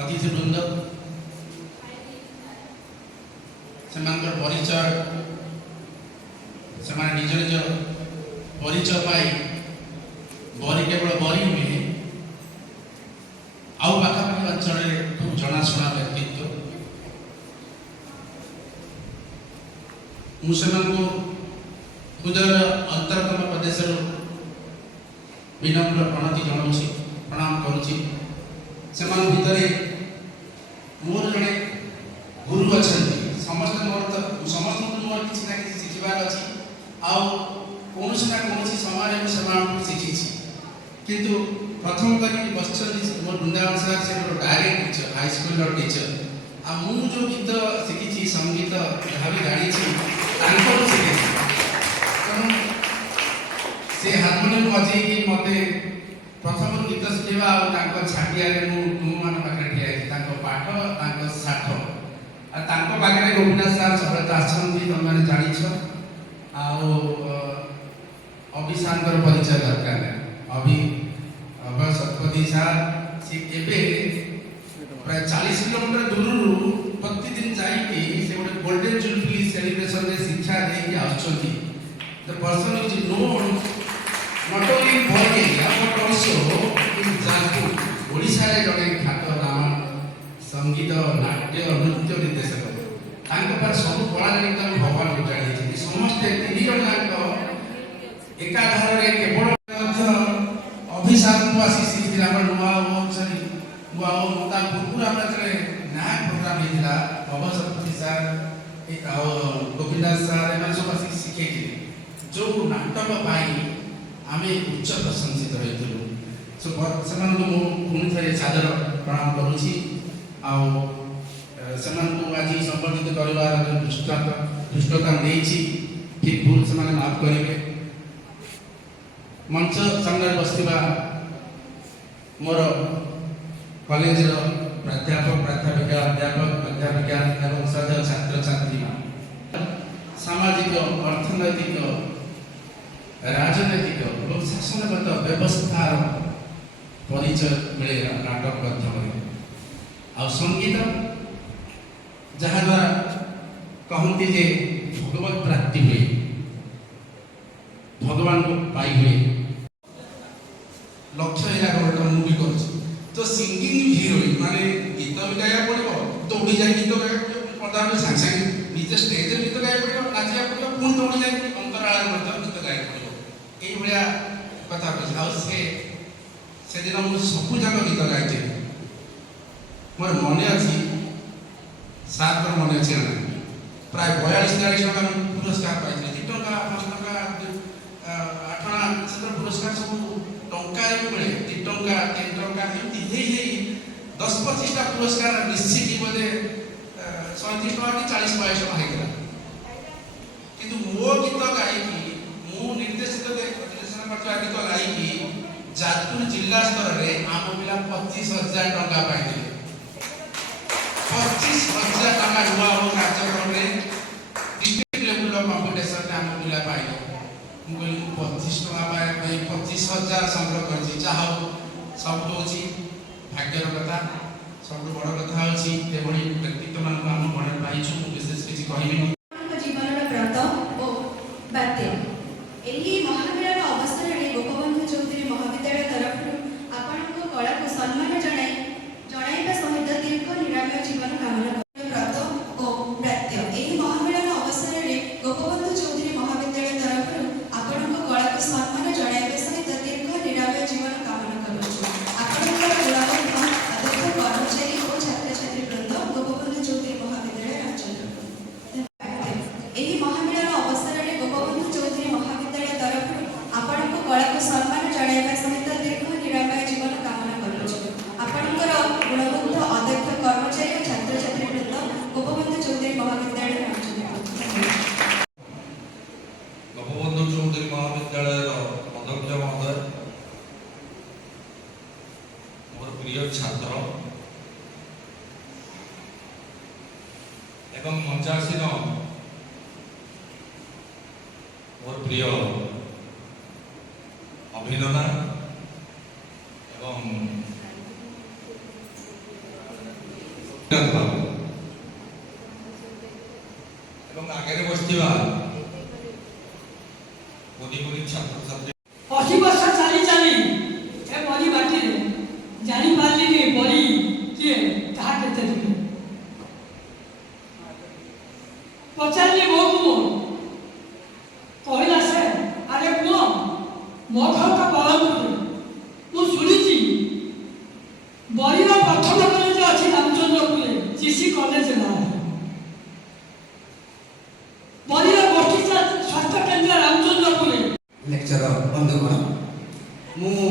अतिथिवृंद से परिचय से निज निज परिचय पाई बरी केवल बरी नुहे आउ पाखापाखि अंचल खूब जनाशुना व्यक्तित्व मुझे हृदय अंतरतम प्रदेश विनम्र प्रणति जनाऊँगी प्रणाम करुँची से भितर मोर जड़े गुरु अच्छा समस्त मोर तो समस्त मोर किसी ना किसी शिखबार अच्छी कौन समय से शिखी किंतु प्रथम कर बस मोर वृंदावन सार से मोर डायरेक्ट टीचर हाईस्कूल टीचर आ मु जो गीत शिखी संगीत जहाँ भी जानी शिखे से हारमोनियम बजे मत प्रथम गीत शिखेबा छाटिया तुम मान पाखे ठिया पाठ साठ पाखे गोपीनाथ सार सब आसती तुम मैंने जाच अभिशांतर परिचय दरकार अभि अभय शतपथी सार सी प्राय 40 किलोमीटर दूर प्रतिदिन जाइए से गोटे गोल्डन जुबली सेलिब्रेशन में शिक्षा देके आसुँच the person is known not only for India but also in Jajpur Odisha रे जड़े ख्यात नाम संगीत नाट्य नृत्य निर्देशक पर सब कला जन भगवान उजाड़ी समस्ते 3 जन एकाधार केवल अभिशाप को आसी शिखी नुआ सरी नुआ पूरा न्याय प्रोग्राम होता अभय शतपथी सार गोपीनाथ सार एम सब आसिक शिखे जो नाटक आम उच्च प्रशंसित होती पुणी थे सादर प्रणाम करुँची आज संबर्धित करार जो धृष्टता नहीं ठीक भूल से माफ करेंगे मंच सामने बसवा मोर कॉलेज प्राध्यापक प्राध्यापिका अध्यापक अध्यापिका एवं सदर छात्र छात्री सामाजिक अर्थनैतिक राजनैतिक और शासनगत व्यवस्थार परिचय मिले नाटक माध्यम आ संगीत जहाद्वारा कहते जे भगवत प्राप्ति हुए भगवान को पाई हुए लक्ष्य है गोटे मुवी कर तो सिंगिंग हिरोइन माने गीत भी गाया पड़ो दौड़ी जाए गीत गाया पड़ा सागे सागे निजे स्टेज गीत गाया पड़ो नाचा पड़ो पुणी दौड़ी जाए अंतराल गीत गाया पड़ो ये कथा कही से दिन मुझे सबू जाक गीत गाई मोर मन अच्छी सात मन अच्छे प्राय 42-43 टका पुरस्कार पाई 2 टका 5 टका 8 आना से पुरस्कार सब टंका मिले 2 टका 3 टका एमती 10-25 टा पुरस्कार निश्चित बोधे 37 टका कि 40-42 टका होगा किंतु मो गीत गायकी मु निर्देशित निर्देशन करता गीत गायकी जाजपुर जिला स्तर में आम पिला 25,000 टका पाई 25,000 टका नुआ कार्यक्रम में डिस्ट्रिक्ट लेवल कंपिटिशन में आम पिला पाई 25 टका पाए 25,000 संग्रह कर सब हूँ भाग्यर कथा सब बड़ कथा अच्छी व्यक्तित्व मान आम गणे पाई विशेष किसी कह जीवन व्रत और बात्य महामिलन अवसर में गोपबंधु चौधरी महाविद्यालय तरफ आपण कला को सम्मान जनाइबा सहित दीर्घ निरामय जीवन कामना व्रत और बात्य महामिलन अवसर में गोपबंधु चौधरी महाविद्यालय तरफ आपण कला को सम्मान जनाइबा सहित दीर्घ निरामय जीवन कामना करूँ आपण अध्यक्ष कर्मचारी और छात्र छात्री वृंद गोपबंधु चौधरी महाविद्यालय रामचंद्रपुर महामिलन अवसर में गोपबंधु चौधरी महाविद्यालय तरफ आपण कला को सम्मान जनाइबा सहित दीर्घ निरामय जीवन कामना करूँ आपणकर गुणवंत अध्यक्ष कर्मचारी और छात्र छात्री वृंद गोपबंधु चौधरी महाविद्यालय गोपबंधु चौधरी महाविद्यालय अध्यक्ष महोदय मोर प्रिय छात्र एवं मंचासीन मोर प्रिय अभिनना एवं ଜାଗାରେ ବସିଥିବା କୁନି କୁନି ଛାତ୍ରଛାତ୍ରୀ 80 ବର୍ଷ ଚାଲି ଚାଲି ଏ ବରି ବାଟିରେ ଜାଣିପାରିଲିନି ବରି କିଏ ତାହା କେତେ ଦିନ ପଚାରିଲି ବୋଉକୁ କହିଲା ସେ ଆରେ ପୁଅ ମୋ ଘରଟା ବଳନ୍ଦପୁର ମୁଁ ଶୁଣିଛି ବରିର ପ୍ରଥମ କଲେଜ ଅଛି ରାମଚନ୍ଦ୍ରପୁରରେ ଜିସି କଲେଜ ନା ବରିର ଗୋଷ୍ଠୀ ସ୍ୱାସ୍ଥ୍ୟ କେନ୍ଦ୍ର ରାମଚନ୍ଦ୍ରପୁରରେ ଲେକ୍ଚର ବନ୍ଧୁଗଣ ମୁଁ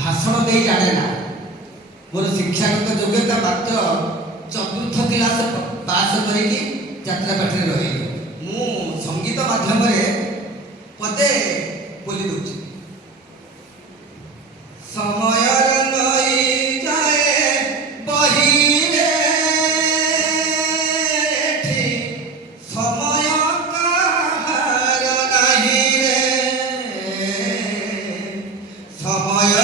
ଭାଷଣ ଦେଇ ଜାଣେ ନା ମୋର ଶିକ୍ଷାଗତ ଯୋଗ୍ୟତା ମାତ୍ର ଚତୁର୍ଥ କ୍ଲାସ ପାସ୍ କରିକି ଯାତ୍ରାପାଠିରେ ରହିଲି ମୁଁ ସଙ୍ଗୀତ ମାଧ୍ୟମରେ ପଦେ ବୋଲି ଦେଉଛି ସମୟର ନଈ ଯାଏ ବହିରେ ଏଠି ସମୟ କାହାର ନାହିଁ ରେ ସମୟ